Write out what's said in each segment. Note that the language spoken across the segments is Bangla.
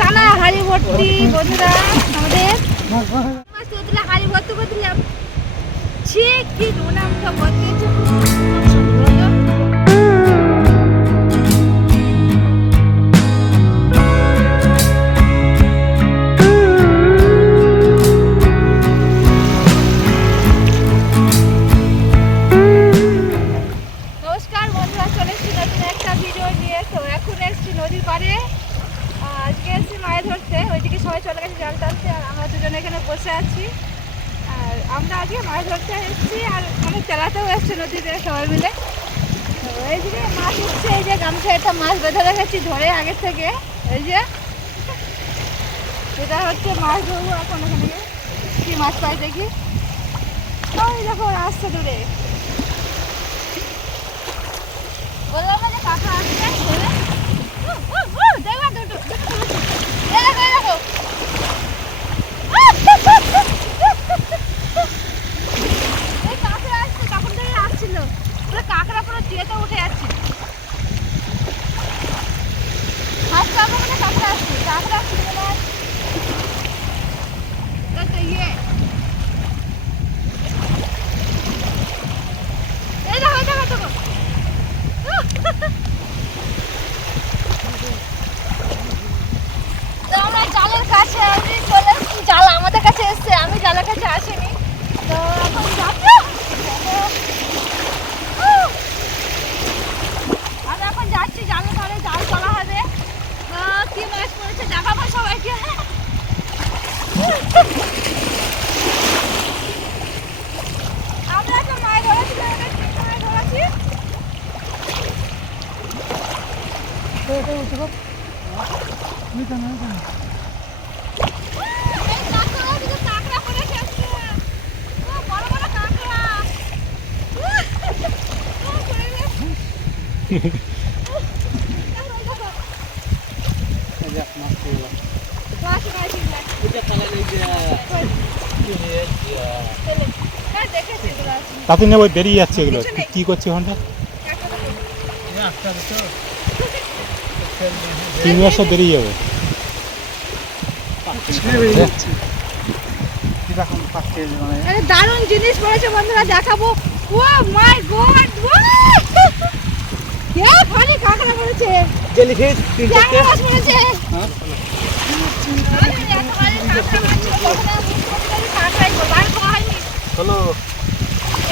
টানা হাড়ি ভর্তি বন্ধুরা আমাদের হাড়ি ভর্তি করে দিলাম। ঠিক কি নোনামটা ভর্তি নদীর পাড়ে। আজকে এসেছি মাছ ধরতে, ওইদিকে সবাই চলে গেছে জাল টানতে, আর আমরা দুজনে এখানে বসে আছি। আর আমরা আজকে মাছ ধরতে এসেছি, আর অনেক চালাতেও এসছে নদীতে সবাই মিলে। এইদিকে মাছ উঠছে, এই যে গামছা একটা মাছ বেঁধে রেখেছি ধরে আগের থেকে। এই যে এটা হচ্ছে মাছ ধরবো এখন। এখানে কি মাছ পাই দেখি। ওই দেখো আসছে দূরে, বললাম না যে কাকা আসছে ধরে। কাঁকড়া পুরো চিড়েতে উঠে যাচ্ছে। হাত চাপা মানে কাঁকড়া আসছে, কাঁকড়া আসছে ইয়ে। এই দেখো দেখো দেখো, আমরা জালের কাছে চলে এসেছি। জাল আমাদের কাছে এসছে, আমি জালের কাছে আসিনি। তো এখন যাচ্ছি, আমি এখন যাচ্ছি জালের ধারে, জাল তোলা হবে। কি মাছ পড়েছে দেখাবো সবাইকে। আমরা একটা মাছ ধরেছি, মাছ ধরেছি। কাঁকড়া পড়েছে, বড় বড় কাঁকড়া। তাতে নেব বেরিয়ে যাচ্ছে এগুলো। কি করছে ওখানটা? তিন মাস বেরিয়ে যাবে। দারুণ জিনিস পড়েছে বন্ধুরা, দেখাবো। ও মাই গড, খালি কাঁকড়া পড়েছে, জেলিফিশ মাছ পড়েছে।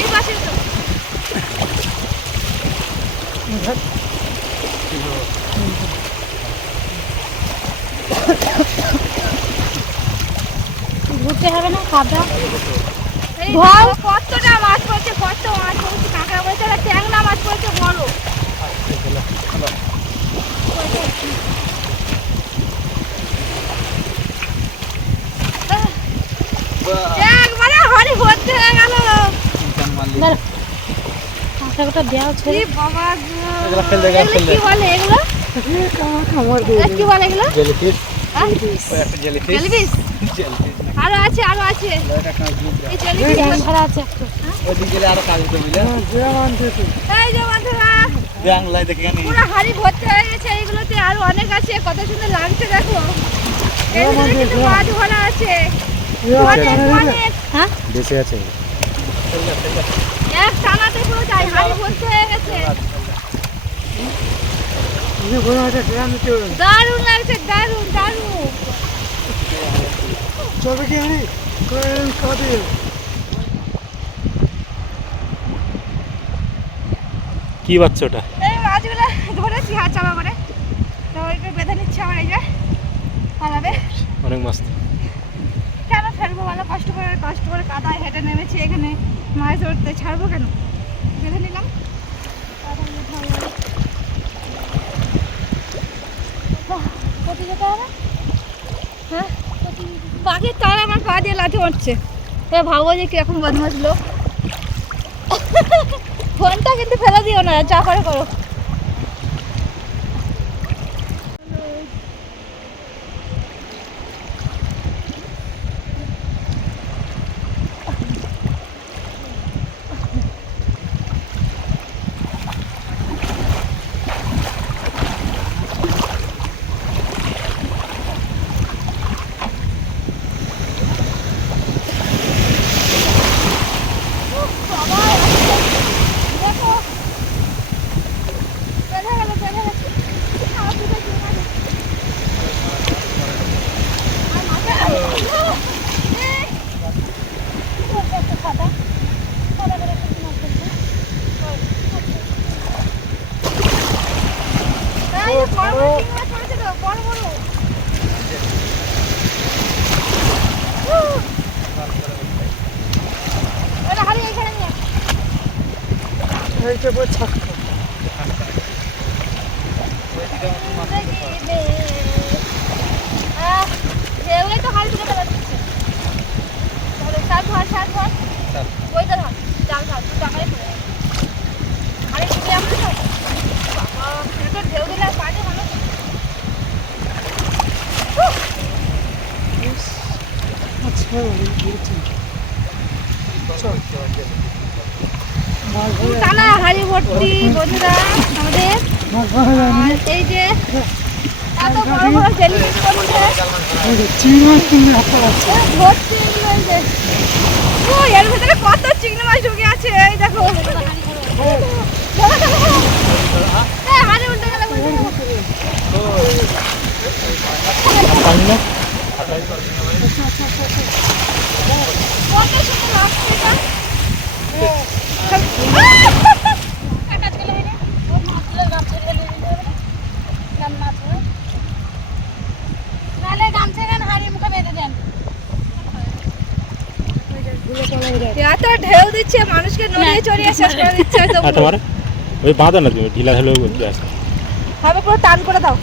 এই পাশে তো ঘুরতে হবে না কাদা। কতটা মাছ পড়ছে, কত মাছ পড়ছে, কাঁকড়া পড়েছে, ট্যাংরা মাছ পড়েছে বড়। একবারে হরি ভর্তি হয়ে গেল। কাঁকড়াটা দেওয়া ছিল বাবা। কি বলে এগুলো? কি বলে এগুলো? জেলিফিশ। জেলিফিশ আরো আছে, আরো আছে। এই জেলিফিশ ধরা আছে একটা। ওদিকে গেলে আরো কাজ করবে। এই যে বন্ধুরা বাংলায় দেখেন পুরো হাড়ি ভর্তি হয়ে গেছে এইগুলোতে, আরো অনেক আছে। কত সুন্দর লাগছে দেখো। এখানে কিন্তু মাছ ভরা আছে। হ্যাঁ বেঁচে আছে এক টানাতে পুরো যাই, হাড়ি ভর্তি হয়ে গেছে। দারুণ লাগছে, দারুণ দারুণ। কি বাচ্চা ওটা? এই মাছগুলো ধরেছি হাত চাপা করে, তো ওইটা বেঁধে নিচ্ছে আমার। এই যে পালাবে অনেক মাছ। কেন ছাড়বো বলো? কষ্ট করে কাদায় হেঁটে নেমেছি এখানে মাছ ধরতে, ছাড়বো কেন? বেঁধে নিলাম। কোথায় যেতে হবে? হ্যাঁ, পাখির তারা আমার পা দিয়ে লাথি মারছে। তো ভাবো যে কিরকম বদমাশ লোক। ফোনটা কিন্তু ফেলে দিও না, যা করে করো। ঢেউয়ে তো হাল তুলে বেড়াচ্ছে। তাহলে সাত ধর ওইটা ধর জাল ধর তুই টাকায় পড়ে যাবে। আরে তুমি আমরা তো বাবা এটা ঢেউ দিলে পাটে ভালো। টানা হাড়ি ভর্তি বন্ধুরা আমাদের। আর এই যে এত বড় বড় জেলিফিশ করছে ভর্তি এগুলো। এই যে ও এর ভিতরে কত চিংড়ি মাছ ঢুকে আছে এই দেখো। হাড়ি উল্টে গেল কত সুন্দর লাগছে এটা। এত ঢেউ দিচ্ছে মানুষকে নড়িয়ে চড়িয়ে শেষ করে দিচ্ছে। ওই বাঁধা না তুমি ঢিলা ঢেলে বলতে আসো। হবে পুরো টান করে দাও।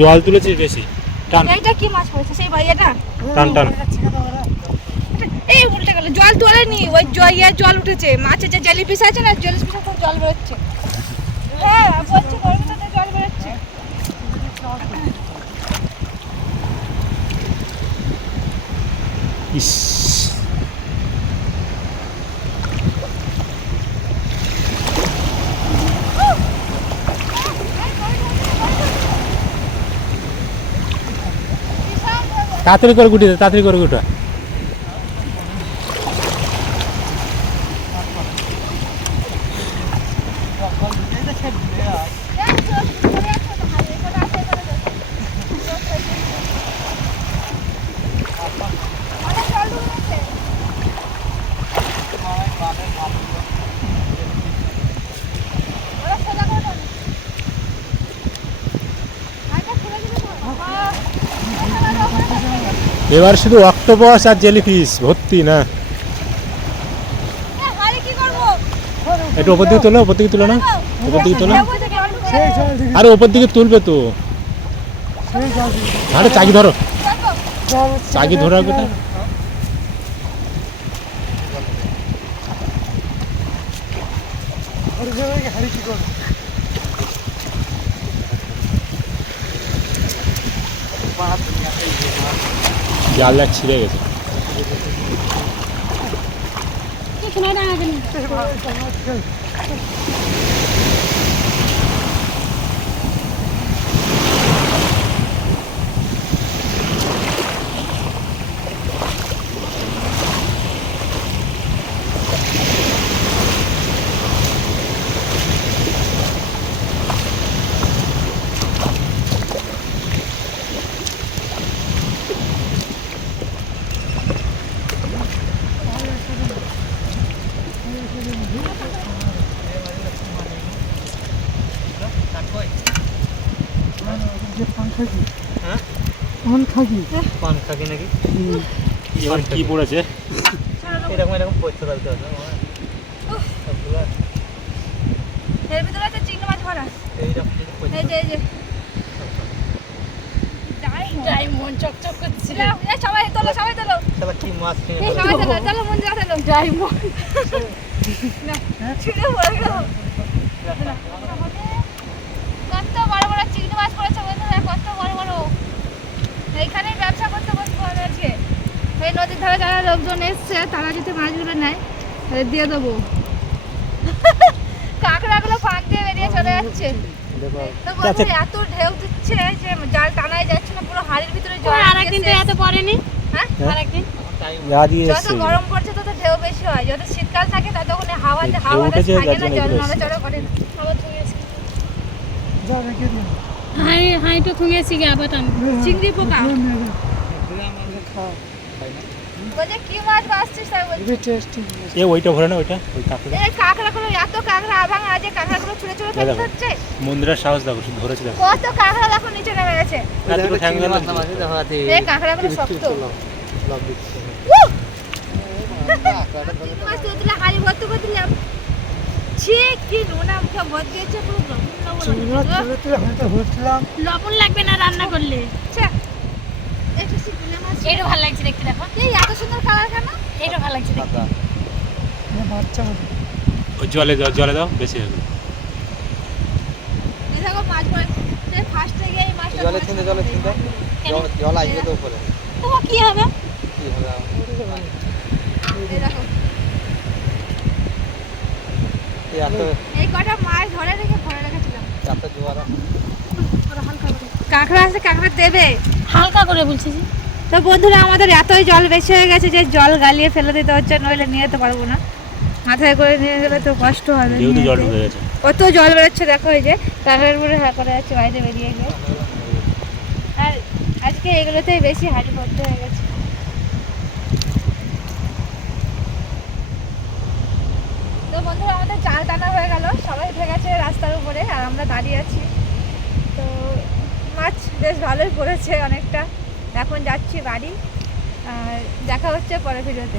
জল তুলেছিস বেশি টান। এইটা কি মাছ পড়েছে সেই ভাই এটা টান টান। এই উল্টে গেল জল তোলেনি ওই জল উঠেছে মাছের যে জেলিফিশ আছে না জেলিফিশের তো জল বেরোচ্ছে। হ্যাঁ বলছি গরমটাতে জল বেরোচ্ছে। ইস তাড়াতাড়ি করে গুটি তাড়াতাড়ি করে গুটা। এবার শুধু অক্টোপাস আর জেলিফিশ ভর্তি না। একটু ওপর দিকে তোলো, ওপর দিকে তুলো না, ওপর দিকে তোলো। আরে ওপর দিকে তুলবে তো। আরে চাকি ধরো, চাকি ধরে রাখবে তা। জালটা ছিঁড়ে গেছে। কি পড়েছে এরকম পড়তে থাকতে হবে। এর ভিতরে আছে চিংড়ি মাছ ভরা। এই যে এই যে ডায়মন্ড চকচক করছে। এই সবাই তোলো সবাই তোলো। শালা কি মাছ কিনে তোলো। সবাই তোলো চলো মন যা তোলো ডায়মন্ড। না ছিড়ে পড়ে গেল। কত বড় বড় চিংড়ি মাছ পড়েছে বন্ধুরা, কত বড় বড়। এইখানেই ব্যবসা করতে বসে পড়ে আছে। এই নদীর ধারে যারা লোকজন এসছে তারা যদি মাছগুলো নেয় দিয়ে দেবো। কাঁকড়াগুলো ফাঁক দিয়ে বেরিয়ে চলে যাচ্ছে। তো বন্ধুরা এত ঢেউ দিচ্ছে যে জাল টানাই যাচ্ছে না, পুরো হাড়ির ভিতরে জল। আরেকদিন তো এত পড়েনি। হ্যাঁ আরেকদিন যত গরম পড়ছে তত ঢেউ বেশি হয়। যত শীতকাল থাকে ততক্ষণ হাওয়াতে থাকে না, জল নড়াচড়া করে না। হাওয়া থুয়েছে হাঁড়িটা থুয়েছি গে আবার টান চিংড়ি পোকা। বলে কি মাছ বাসছিস তাই বলছিস। এ ওইটা ভরে না ওইটা ওই কাঁকড়া। এই কাঁকড়াগুলো এত কাঁকড়া আভাঙা আছে, কাঁকড়াগুলো ছুঁড়ে ছুঁড়ে ফেলতে হচ্ছে। মন্দিরের সাহস দেখো শুধু ধরেছে দেখো। কত কাঁকড়া দেখো নিচে নেমে গেছে। না দুটো ঠ্যাং মেলা এই কাঁকড়াগুলো শক্ত। মাছ তুলে তুলে হাড়ি ভর্তি করে দিলাম। ছি কি নোনা মুখে ভর দিয়েছে পুরো লবণ লাগবে না রান্না করলে। এটা ভালো লাগছে দেখতে, দেখো এই এত সুন্দর কালার কেন? এটা ভালো লাগছে দেখতে। জলে দাও বেশি হবে। এই দেখো মাছ পড়ে সে ফার্স্টে গিয়ে এই মাছটা জলে ছিন্দে জল আসবে তো উপরে। তো কি হবে? কি হবে? এই দেখো এই কটা মাছ ধরে রেখে ভরে রেখেছিলাম। এত জোয়ার কাঁকড়া আছে, কাঁকড়া দেবে হালকা করে বলছি। তো বন্ধুরা আমাদের এতই জল বেশি হয়ে গেছে যে জল গালিয়ে ফেলে দিতে হচ্ছে, নইলে নিয়ে যেতে পারবো না। মাথায় করে নিয়ে গেলে তো কষ্ট হবে। যেহেতু জল ঢুকে গেছে, কত জল বেরোচ্ছে দেখো, এই যে কাঁকড়ার উপরে হা করে যাচ্ছে বাইরে বেরিয়ে গিয়ে। আর আজকে এগুলোতেই বেশি হাঁটি ভর্তি হয়ে গেছে। তো বন্ধুরা আমাদের জাল টানা হয়ে গেল, সবাই উঠে গেছে রাস্তার উপরে আর আমরা দাঁড়িয়ে আছি। তো মাছ বেশ ভালোই পড়েছে অনেকটা। এখন যাচ্ছি বাড়ি, আর দেখা হচ্ছে পরের ভিডিওতে।